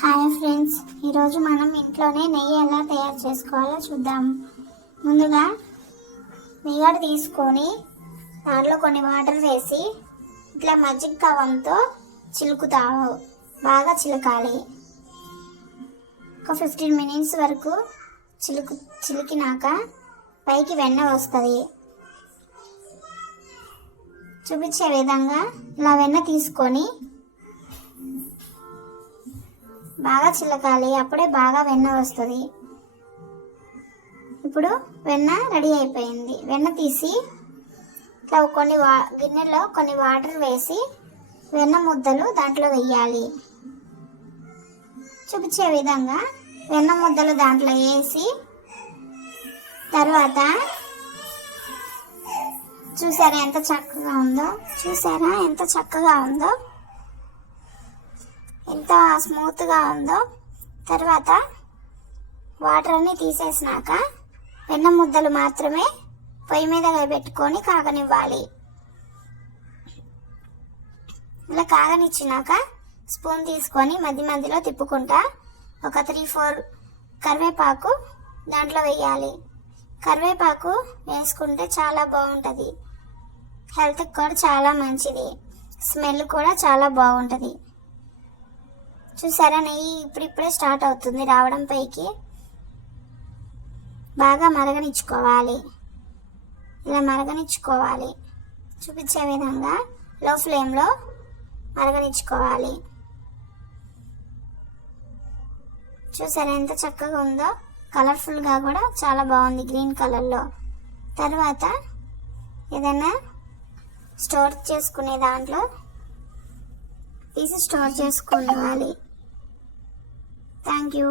Hi friends, ఈరోజు మనం ఇంట్లోనే నెయ్యి ఎలా తయారు చేసుకోవాలో చూద్దాం. ముందుగా మీగడ తీసుకొని దాంట్లో కొన్ని వాటర్ వేసి ఇట్లా మజ్జిగ కవంతో చిలుకుతాము. బాగా చిలకాలి. ఒక 15 మినిట్స్ వరకు చిలికినాక పైకి వెన్న వస్తుంది. చూపించే విధంగా ఇలా వెన్న తీసుకొని బాగా చిలకాలి. అప్పుడే బాగా వెన్న వస్తుంది. ఇప్పుడు వెన్న రెడీ అయిపోయింది. వెన్న తీసి ఇట్లా గిన్నెలో కొన్ని వాటర్ వేసి వెన్న ముద్దలు దాంట్లో వేయాలి. చూపించే విధంగా వెన్న ముద్దలు దాంట్లో వేసి తర్వాత చూసారా ఎంత చక్కగా ఉందో, ఎంత స్మూత్గా ఉందో. తర్వాత వాటర్ అన్ని తీసేసినాక వెన్న ముద్దలు మాత్రమే పొయ్యి మీద పెట్టుకొని కాగనివ్వాలి. ఇలా కాగనిచ్చినాక స్పూన్ తీసుకొని మధ్యలో తిప్పుకుంటా ఒక 3-4 కరివేపాకు దాంట్లో వేయాలి. కరివేపాకు వేసుకుంటే చాలా బాగుంటుంది. హెల్త్కి కూడా చాలా మంచిది. స్మెల్ కూడా చాలా బాగుంటుంది. చూసారా, నెయ్యి ఇప్పుడిప్పుడే స్టార్ట్ అవుతుంది రావడం పైకి. బాగా మరగనిచ్చుకోవాలి. ఇలా మరగనిచ్చుకోవాలి. చూపించే విధంగా లో ఫ్లేమ్లో మరగనిచ్చుకోవాలి. చూసారా ఎంత చక్కగా ఉందో. కలర్ఫుల్గా కూడా చాలా బాగుంది, గ్రీన్ కలర్లో. తర్వాత ఏదైనా స్టోర్ చేసుకునే దాంట్లో తీసి స్టోర్ చేసుకోవాలి. Thank you.